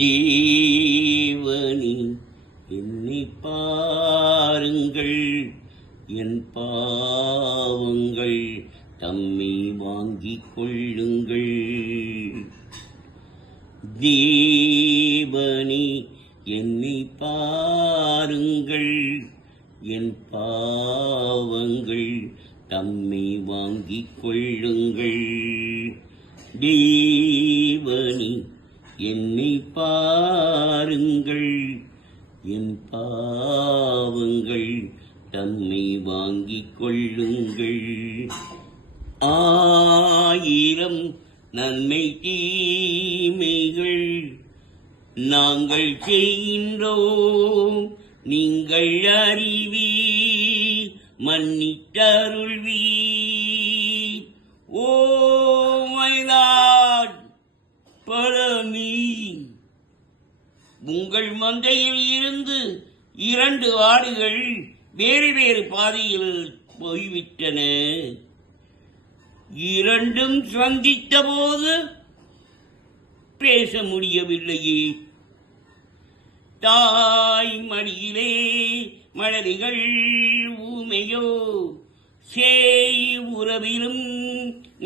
தேவனே என்னை பாருங்கள், என் பாவங்கள் தம்மை வாங்கிக் கொள்ளுங்கள். தேவனே என்னை பாருங்கள், என் பாவங்கள் தம்மை வாங்கிக் கொள்ளுங்கள். தேவனே என்னை பாருங்கள், என் பாவங்கள் தம்மை வாங்கிக் கொள்ளுங்கள். ஆயிரம் நன்மை தீமைகள் நாங்கள் செய்கின்றோம், நீங்கள் அறிவீர், மன்னித்தருள்வீர். ஓ மை லார்ட், பரமி, உங்கள் மந்தையில் இருந்து 2 ஆடுகள் வேறு வேறு பாதையில் போய்விட்டன. 2ம் சந்தித்த போது பேச முடியவில்லையே. தாய் மடியிலே மலரிகள் ஊமையோ, சேய் உறவிலும்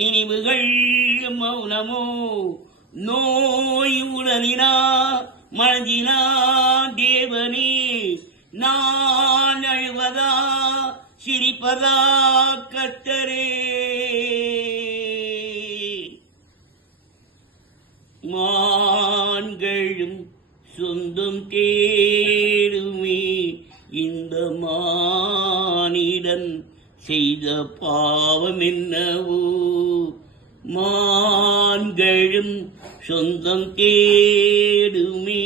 நினைவுகள் மௌனமோ, நோய் உடலினா மனதினா தேவனே, நான் அழுவதா சிரிப்பதா கர்த்தரே. மான்களும் சொந்தம் தேடுமே, இந்த மானிடன் செய்த பாவம் என்னவோ. மான்களும் சொந்தம் தேடுமே,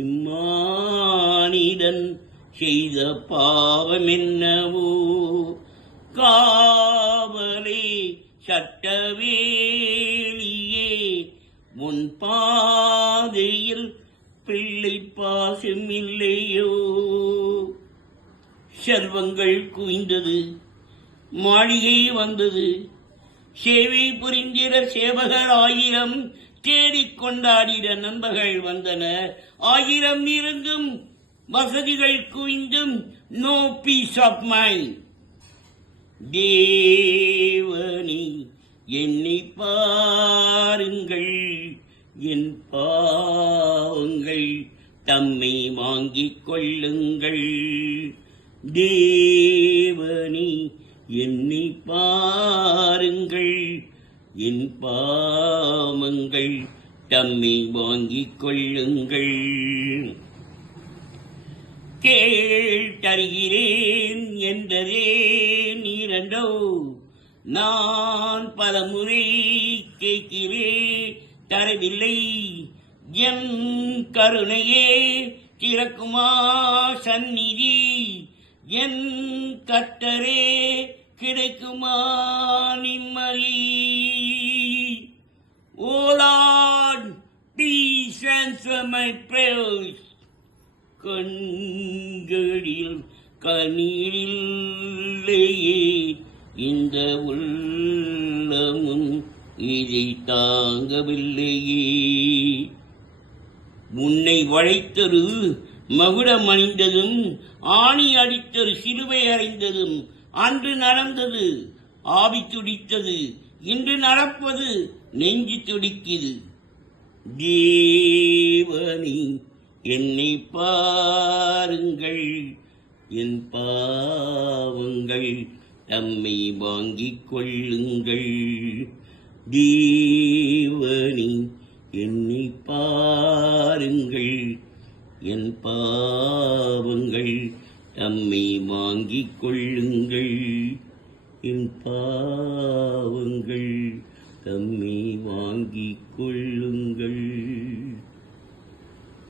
இம்மானிடன் செய்த பாவம் என்னவோ. காவலே சட்டவேலியே, உன் பாதையில் பிள்ளை பாசம் இல்லையோ. செல்வங்கள் குவிந்தது, மாளிகை வந்தது, சேவை புரிந்திட சேவகர் 1000 தேடிக் கொண்டாடிட நண்பர்கள் வந்தனர். 1000 இருந்தும் வசதிகள் குவிந்தும் நோ பீஸ் ஆஃப் மைண்ட். தேவனே என்னை பாருங்கள், என் பாவங்கள் தம்மை வாங்கிக் கொள்ளுங்கள். தேவனே என்னை பாருங்கள், என் பாவங்கள் தம்மை வாங்கிக் கொள்ளுங்கள். கேட்டறிகிறேன் என்றதே நீரண்டோ, நான் பலமுறை கேட்கிறேன் தரவில்லை. என் கருணையே திறக்குமா சந்நிதி, என் கர்த்தரே கிடைக்குமா நிம்மதி. O Lord, please answer my prayers. கண்களில் கண்ணீரில்லையே, இந்த உள்ளமும் இதை தாங்கவில்லையே. உன்னை வளைத்தொரு மகுடம் அணிந்ததும், ஆணி அடித்தொரு சிலுவை அறைந்ததும் அன்று நடந்தது. ஆவி துடித்தது, இன்று நடப்பது நெஞ்சு துடிக்குது. தேவனே என்னை பாருங்கள், என் பாவங்கள் தம்மை வாங்கிக் கொள்ளுங்கள். தேவனே என்னை பாருங்கள், என் பாவங்கள் தம்மை வாங்கிக் கொள்ளுங்கள். என் பாவங்கள் தம்மை வாங்கிக் கொள்ளுங்கள்.